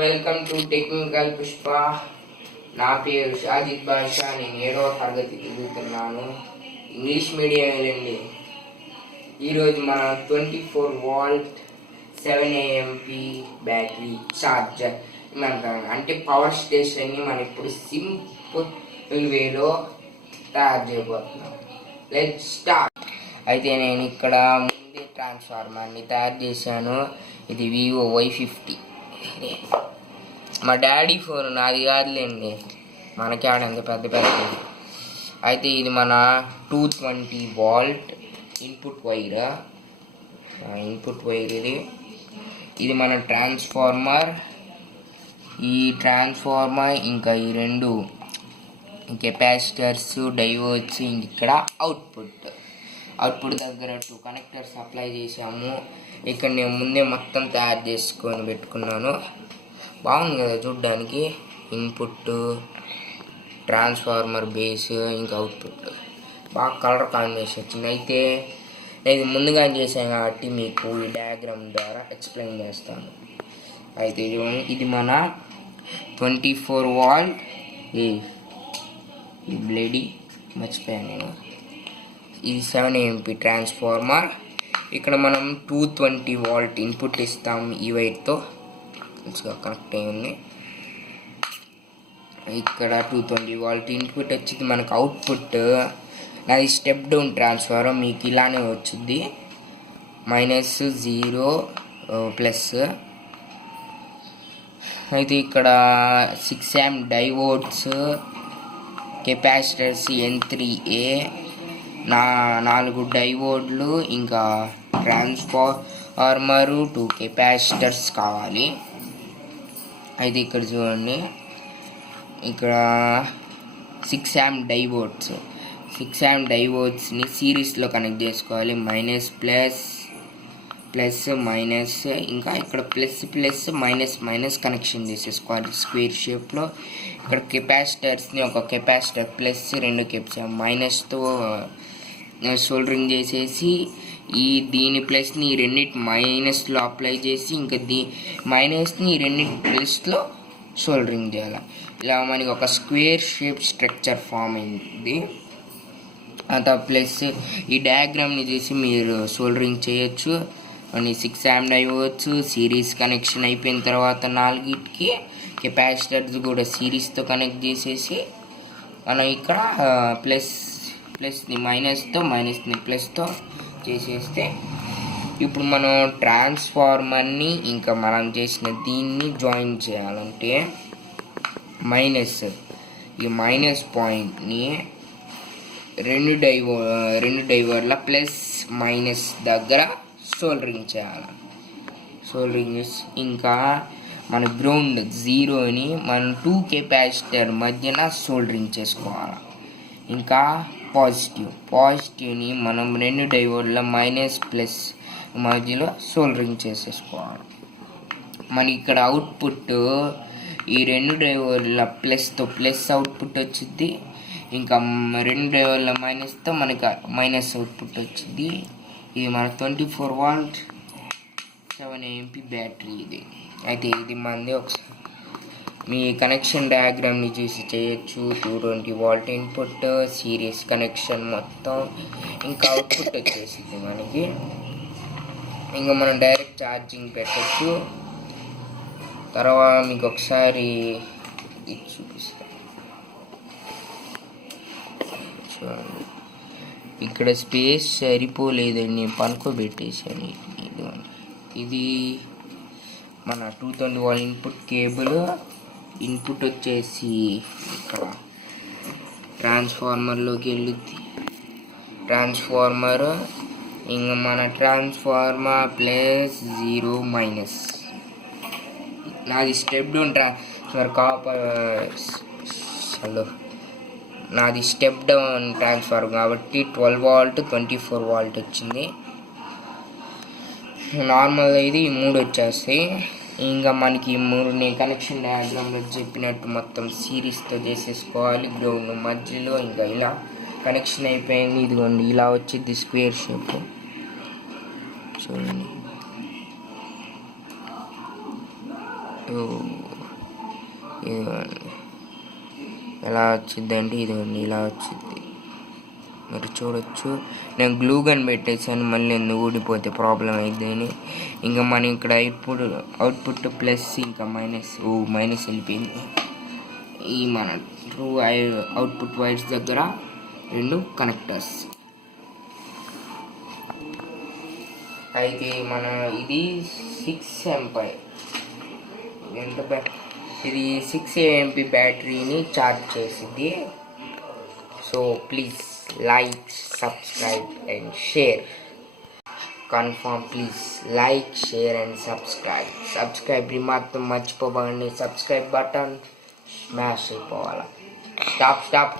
Welcome to technical Pushpa. నా పేరు షాజిద్ బాషా. నేను 7వ తరగతి చదువుతున్నాను. ఇంగ్లీష్ మీడియం వెళ్ళండి. ఈరోజు మనం 24 వోల్ట్ 7 AMP బ్యాటరీ ఛార్జర్ అంటే పవర్ స్టేషన్ని మనం ఇప్పుడు సింపుల్ వేలో తయారు చేయబోతున్నాం. Let's start. అయితే నేను ఇక్కడ ముందే ట్రాన్స్ఫార్మర్ని తయారు చేశాను. ఇది వివో Y50. మా డాడీ ఫోన్, నాది కాదులేండి, మనకి ఆడంత పెద్ద. అయితే ఇది మన 220 వోల్ట్ ఇన్పుట్ వైర్ ఇది మన ట్రాన్స్ఫార్మర్. ఈ ట్రాన్స్ఫార్మర్ ఇంకా ఈ రెండు కెపాసిటర్స్, డయోడ్స్, ఇక్కడ అవుట్పుట్ దగ్గర 2 కనెక్టర్స్ అప్లై చేసాము. ఇక్కడ నేను ముందే మొత్తం తయారు చేసుకొని పెట్టుకున్నాను. బాగుంది కదా చూడ్డానికి. ఇన్పుట్, ట్రాన్స్ఫార్మర్ బేస్, ఇంకా అవుట్పుట్ బాగా కలర్ కాంబినేషన్ వచ్చింది. అయితే నేను ముందుగా చేశాను కాబట్టి మీకు ఈ డయాగ్రామ్ ద్వారా ఎక్స్ప్లెయిన్ చేస్తాను. అయితే ఇది మన 24 వోల్ట్ ఈ బ్లేడీ మర్చిపోయాను నేను. ఇది 7 AMP ట్రాన్స్ఫార్మర్. ఇక్కడ మనం 220 వోల్ట్ ఇన్పుట్ ఇస్తాం. ఈ వైర్తో మంచిగా కనెక్ట్ అయి ఉంది. ఇక్కడ 220 వోల్ట్ ఇన్పుట్ వచ్చింది. మనకు అవుట్పుట్ నాది స్టెప్ డౌన్ ట్రాన్స్ఫార్మర్, మీకు ఇలానే వచ్చింది. -0 ప్లస్. అయితే ఇక్కడ 6 amp డైవోడ్స్, కెపాసిటర్స్ N3A, 4 డైవోడ్లు, ఇంకా ట్రాన్స్ఫార్మరు, 2 కెపాసిటర్స్ కావాలి. అయితే ఇక్కడ చూడండి, ఇక్కడ 6 amp డైవోడ్స్ని సిరీస్లో కనెక్ట్ చేసుకోవాలి. ప్లస్ మైనస్, ఇంకా ఇక్కడ ప్లస్ కనెక్షన్ చేసేసుకోవాలి స్క్వేర్ షేప్లో. ఇక్కడ కెపాసిటర్స్ని ఒక కెపాసిటర్ ప్లస్, 2 కెపాసిటర్ మైనస్తో సోల్డరింగ్ చేసేసి దీని ప్లస్ని రెండింటి మైనస్లో అప్లై చేసి ఇంకా మైనస్ని రెండింటి ప్లస్లో సోల్డరింగ్ చేయాలి. ఇలా మనకి ఒక స్క్వేర్ షేప్ స్ట్రక్చర్ ఫామ్ అయింది. అంత ప్లస్ ఈ డయాగ్రామ్ని చూసి మీరు సోల్డరింగ్ చేయొచ్చు. అని 6 amp డయోడ్స్ సిరీస్ కనెక్షన్ అయిపోయిన తర్వాత 4కి కెపాసిటర్స్ కూడా సిరీస్తో కనెక్ట్ చేసేసి మనం ఇక్కడ ప్లస్ని మైనస్ని ప్లస్తో చేసేస్తే ఇప్పుడు మనం ట్రాన్స్ఫార్మర్ని ఇంకా మనం చేసిన దీన్ని జాయిన్ చేయాలంటే ఈ మైనస్ పాయింట్ని రెండు డైవర్ల ప్లస్ మైనస్ దగ్గర సోల్డరింగ్ చేయాలి. ఇంకా మన గ్రౌండ్ 0ని మనం 2 కెపాసిటర్ మధ్యన సోల్డరింగ్ చేసుకోవాలి. ఇంకా పాజిటివ్ని మనం 2 డైవర్ల మైనస్ ప్లస్ మధ్యలో సోల్డరింగ్ చేసేసుకోవాలి. మనకి ఇక్కడ అవుట్పుట్ ఈ 2 డైవర్ల ప్లస్తో ప్లస్ అవుట్పుట్ వచ్చింది. ఇంకా 2 డైవర్ల మైనస్తో మనకి మైనస్ అవుట్పుట్ వచ్చింది. ఇది మన 24 వోల్ట్ 7 AMP బ్యాటరీ ఇది. అయితే ఇది మనది. ఒకసారి మీ కనెక్షన్ డయాగ్రామ్ని చూసి చేయొచ్చు. 220 వోల్ట్ ఇన్పుట్, సిరీస్ కనెక్షన్ మొత్తం, ఇంకా అవుట్పుట్ వచ్చేసింది మనకి. ఇంకా మనం డైరెక్ట్ ఛార్జింగ్ పెట్టచ్చు. తర్వాత మీకు ఒకసారి ఇది చూపిస్తాను చూడండి. ఇక్కడ స్పేస్ సరిపోలేదని పనుకోబెట్టేసాను. ఇది మన 220 వోల్ట్ ఇన్పుట్ కేబుల్. ఇన్పుట్ వచ్చేసి ఇక్కడ ట్రాన్స్ఫార్మర్లోకి వెళ్ళుద్ది. ట్రాన్స్ఫార్మర్ ఇంకా మన ట్రాన్స్ఫార్మర్ +0 నాది స్టెప్ డౌన్ నాది స్టెప్ డౌన్ ట్రాన్స్ఫార్ కాబట్టి 12 వోల్ట్ 24 వోల్ట్ వచ్చింది. నార్మల్గా ఇది 3 వచ్చేస్తాయి. ఇంకా మనకి 3ని కనెక్షన్ డయాగ్రామ్లో చెప్పినట్టు మొత్తం సిరీస్తో చేసేసుకోవాలి. గ్రౌండ్ మధ్యలో ఇంకా ఇలా కనెక్షన్ అయిపోయింది. ఇదిగోండి ఇలా వచ్చింది స్క్వేర్ షేప్ చూడండి. ఇదిగోండి ఎలా వచ్చిందంటే ఇదిగోండి ఇలా వచ్చింది, మీరు చూడొచ్చు. నేను గ్లూ గన్ పెట్టేసాను, మళ్ళీ ఎందుకు ఊడిపోతే ప్రాబ్లం అయిద్దని. ఇంకా మనం ఇక్కడ అవుట్పుట్ ప్లస్ ఇంకా మైనస్ మైనస్ వెళ్ళిపోయింది. ఈ మన ట్రూ అవుట్పుట్ వైర్స్ దగ్గర 2 కనెక్టర్స్. అయితే మన ఇది 6 ఎంపై ఇది 6 AMP బ్యాటరీని ఛార్జ్ చేసింది. So please like, subscribe and share. Confirm please like, share and subscribe మాత్రం మర్చిపోకండి. సబ్స్క్రైబ్ బటన్ స్మాష్ అయిపోవాలా. స్టాప్